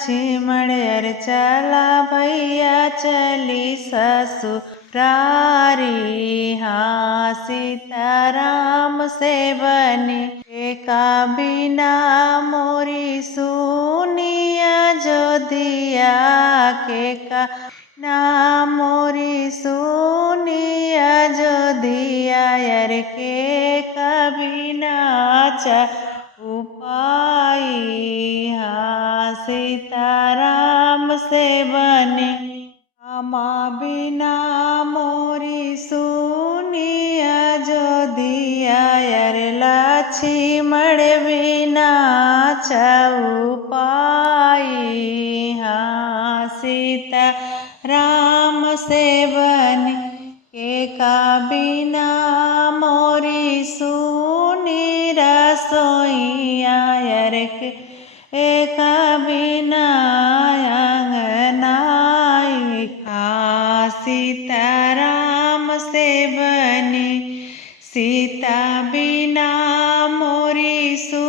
छिमड़ चला भैया चली ससुरारी। हाँ सीताराम से बनी का बिना मोरी सुनिया जो दिया के का ना मोरी सुनिया जो दिया यार के कभी नाचा उपाय। हाँ सीताराम से बने आमा बिना मोरी सुनिया जो दिया यार लक्ष्मण बिना उपाय। हाँ सीता राम से बने के का बिना मोरी सुनी रसोईया यार के का बिना अंगनाई। हाँ सीताराम से बनी सीता बिना मोरी सु